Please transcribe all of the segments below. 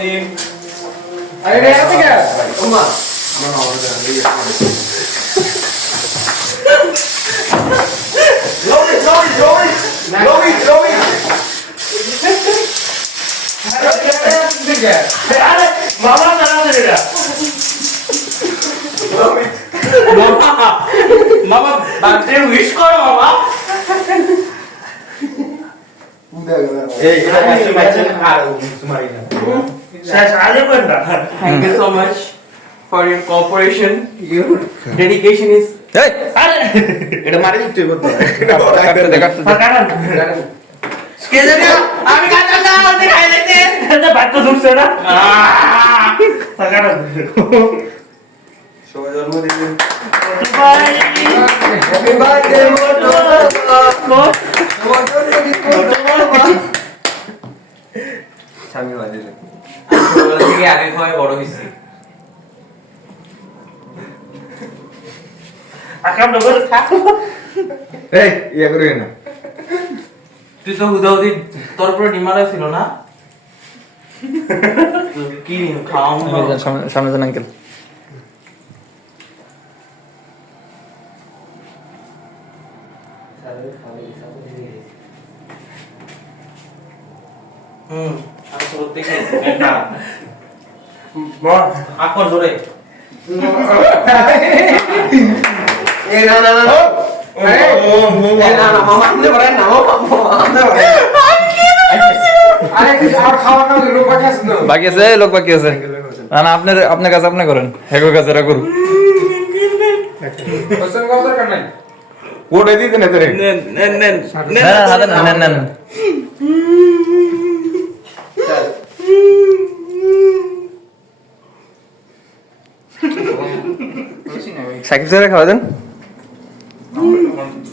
জন্মদিন। আরে রে আছে কে ওমা রবি আরে মামা জানা রে মামা বার্থডে উইশ করো মামা। এই এটা কাছে বাচ্চা আর সুমারি না শেষ আগে কোন না। Thank you so much for your cooperation. Your dedication is. এই আরে এটা মারি দিতে বলতো কারণ কে জানি আমি কাটাল না ওতে খাই লেতে এটা বাচ্চা ঢুকছে না কারণ সবাই জন্মদিন বাই হ্যাপি বার্থডে মোটো স্বামী বাজিলে ছোটবেলা থেকে আগে খাওয়ায় বড় হয়েছি। আকাম নগর থাকো এই ইয়া করে না তুই তো হুদাহুদি তোর উপরে ডিমান্ড ছিল না? কি খাওয়া সামনে যান আঙ্কেল আমি তোর দেখে একটা বল আকর ধরে এই না না না এই না না মামা আপনি বলেন না মামা আপনি বলেন আরে কিছু আর খাওয়া না লোক বাকি আছে না বাকি আছে লোক বাকি আছে না না আপনার কাছে আপনি করেন হেগো কাছে রা করুন কোশ্চেন করার দরকার নাই ওটা দিতে না তোরে নেন নেন নেন না না হাতে নেন নেন সাকিব স্যার খাওয়া দেন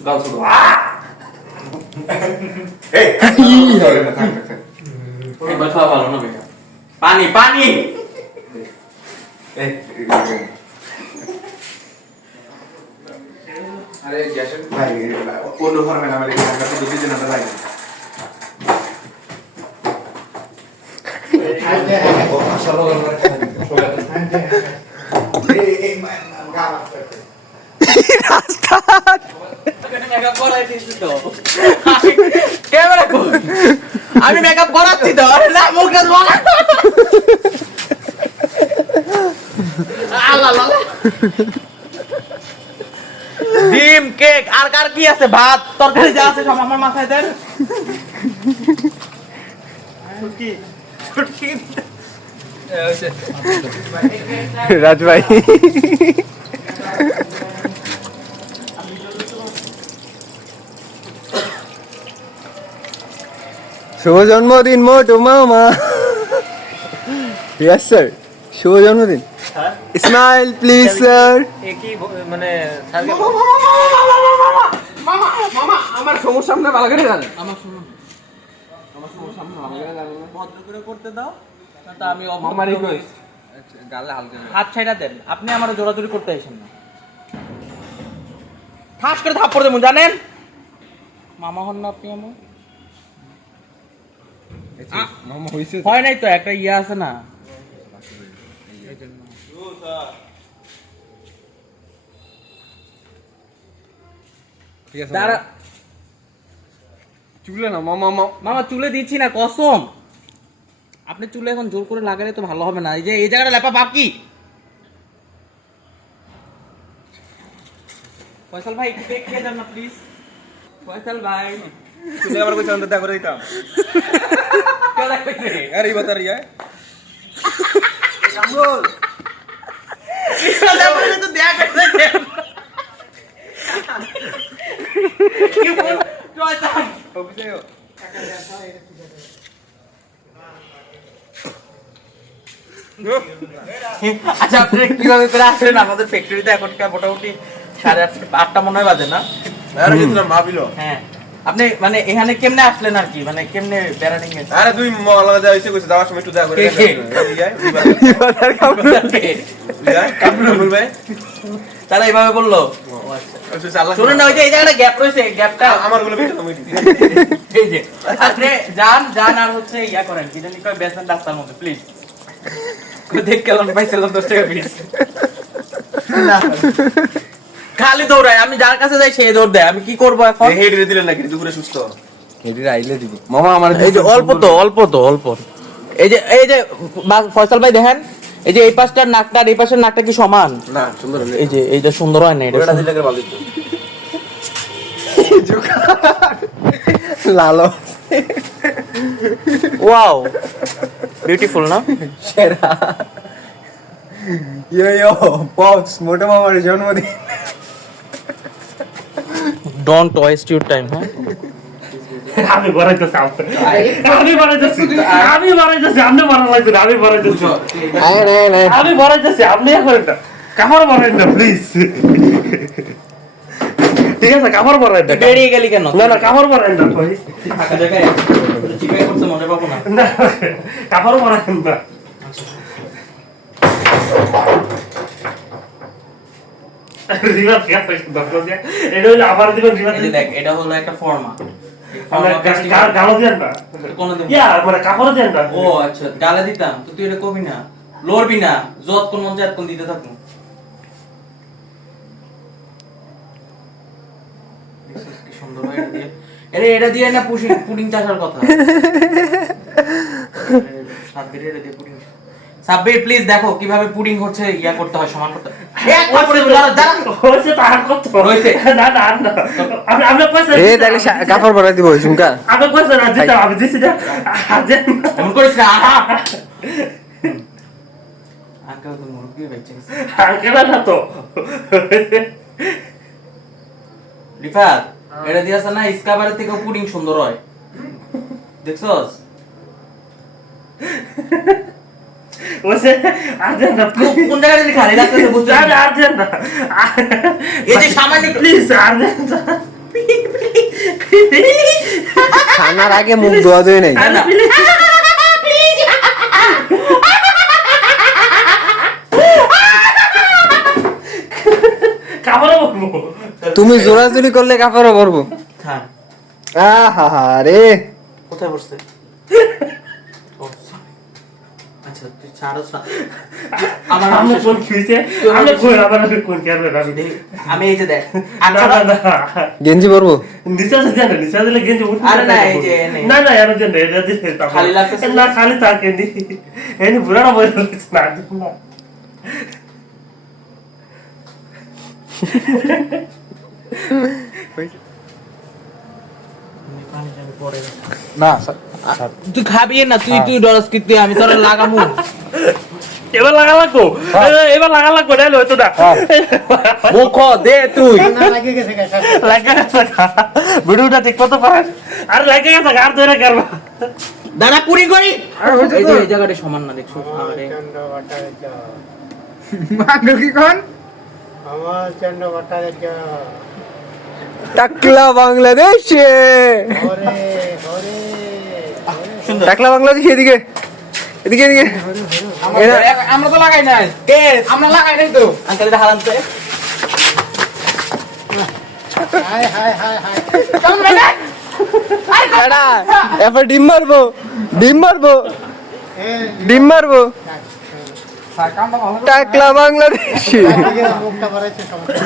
গাল ছোট এই হবে না থাক থাক এবার খাওয়া ভালো না বেটা। পানি পানি এই আরে গ্যাসের ভাই কোন ফরমে আমাদের কাছে দুই দিন আমরা লাগে আমি মেকআপ করাচ্ছি তো না মুখটা ডিম কেক আর কার কি আছে ভাত তরকারি যা আছে সব আমার মাথায় দেন রাজ ভাই শুভ জন্মদিন মোটু মামা ইয়েস স্যার শুভ জন্মদিন স্মাইল প্লিজ স্যার মানে মামা মামা আমার সমস্যা আপনি ভালো করে জানেন আমার সমস্যা ভদ্র করে করতে দাও তা আমি মামারই কই গালে হালকা হাত ছাইড়া দেন আপনি আমার জোরাজুরি করতে আসেন না ঠাস করে থাপ্পড় দেবো জানেন মামা হন না আপনি আমার মামা হইছে হয় নাই তো একটা ইয়ে আছে না ঠিক আছে দাঁড়া চুলে না মামা মামা চুলে দিচ্ছি না কসম আপনি চুলে এখন জোর করে লাগালে তো ভালো হবে না এই যে এই জায়গাটা লেপা বাকি ফয়সাল ভাই একটু কেক খেয়ে যান না প্লিজ ফয়সাল ভাই চুলে আবার কই চান্দা দা করে দিতাম কে দেখবে আরে বাতা রিয়া কামরুল এটা তো দেয়া করে কি বল জয় তাম অফিসেও আচ্ছা আপনি কিভাবে করে আসলেন আমাদের ফ্যাক্টরিতে এখনকার মোটামুটি 8:30 মনে হয় বাজে না আরে কিন্তু মাহফিল হ্যাঁ আপনি মানে এখানে কেমনে আসলেন আর কি মানে কেমনে বেড়ানিং এসে আরে তুই মহল্লা যা হইছে কইছ যাওয়ার সময় একটু দেখা করে কামরুল ভাই তারা এইভাবে বললো শুনুন না ওই যে এই জায়গাটা গ্যাপ রয়েছে গ্যাপটা আমার গুলো বিটা তুমি এই যে আপনি যান যান আর হচ্ছে ইয়া করেন কি জানি কয় বেসন রাস্তার মধ্যে প্লিজ দেখ কেমন পাইছিলাম 10 টাকা পিস খালি দৌড়ায় আমি যার কাছে যাই সে দৌড় দেয় আমি কি করব এখন হেডে দিলেন নাকি দুপুরে সুস্থ হেডির আইলে দিব মামা আমার এই যে অল্প এই যে ফয়সাল ভাই দেখেন এই যে এই পাশটার নাকটা আর এই পাশের নাকটা কি সমান না সুন্দর হলে এই যে এইটা সুন্দর হয় না এটা ওটা দিলে ভালো হতো লালো ওয়াও বিউটিফুল না সেরা ইয়ো পপস মোটা মামার জন্মদিন ডোন্ট ওয়েস্ট ইউর টাইম হ্যাঁ আমি বাড়াইতেছি আপনি বাড়াইতেছি আপনি বাড়া লাগবে আমি বাড়াইতেছি আমি বাড়াইতেছি আপনি করেন না কাপড় বাড়াইন না প্লিজ ঠিক আছে কাপড় বাড়াইন না বেরিয়ে গেলি কেন না না কাপড় বাড়াইন না ভাই ফাঁকা জায়গায় চিকাই করতে মনে পাবো না না কাপড় বাড়াইন না রিভার্স গেছে দরকার দিয়ে এটা হলো আবার দিবেন রিভার্স এই যে দেখ এটা হলো একটা ফর্মা আমরা গালো দেন না কোন দিন ইয়া মানে কাপড় দেন না ও আচ্ছা গালে দিতাম তো তুই এটা কবি না লড়বি না যত কোন মন যায় কোন দিতে থাকুন কি সুন্দর হয় এটা দিয়ে এটা দিয়ে না পুডিং চাষার কথা সাব্বির এটা দিয়ে পুডিং সাব্বির প্লিজ দেখো কিভাবে পুডিং হচ্ছে ইয়া করতে হয় সমান করতে হইছে তার কত হইছে না না না আপনি পয়সা এ তাহলে কাপড় ভরা দিব ঝুমকা আপনি পয়সা না দিতে আমি দিছি না এমন করিস না আঙ্কেল তো মুরগি বেচে গেছে আঙ্কেল না তো রিফাত এটা দিয়াছ না ইসকাবারের থেকে পুডিং সুন্দর হয় দেখছস ওসে আর্জেন্ট না কোন জায়গায় যদি খালি লাগতেছে বুঝতে না আর্জেন্ট না এই যে সামান্য প্লিজ আর্জেন্ট খানার আগে মুখ ধোয়া ধুয়ে নাই না কাপড় বলবো তুমি জোরাজুরি করলে কাপড়ও ভরবো থাম আহা রে কোথায় বসছে ও সরি আচ্ছা তুই ছাড়স না আমার আমি কোন খুইছে আমি কই আবার কোন করবে আমি আমি এই যে দেখ না না না গেঞ্জি ভরবো নিচে দিলে গেঞ্জি উঠে আরে না এই যে না না এর জন্য এটা দিতে খালি লাগতেছে না খালি থাকে নি এনি বুড়াটা বই লাগছে না না না তুই খাবি না তুই ডরস কিতে আমি তোর লাগামু এবার লাগা লাগবো এবার লাগা লাগবো নাইলে হয়তো না মুখ দে তুই লাগা গেছে ভিডিওটা ঠিক কত পারেন আর লাগা গেছে আর ধরে করবা দাদা পুরি করি এই যে এই জায়গাটা সমান না দেখছো আমারে মাগো কি কোন আমার চন্ড বাটারে টাকলা বাংলাদেশে ওরে ওরে টাকলা বাংলাদেশ এদিকে এদিকে এদিকে আমরা তো লাগাই নাই কে আমরা লাগাই নাই তো আঙ্কেল এটা হালান তো হায় হায় হায় হায় এডা এবার ডিম মারবো টাকলা বাংলাদেশে মুখটা বাড়াইছে সমস্যা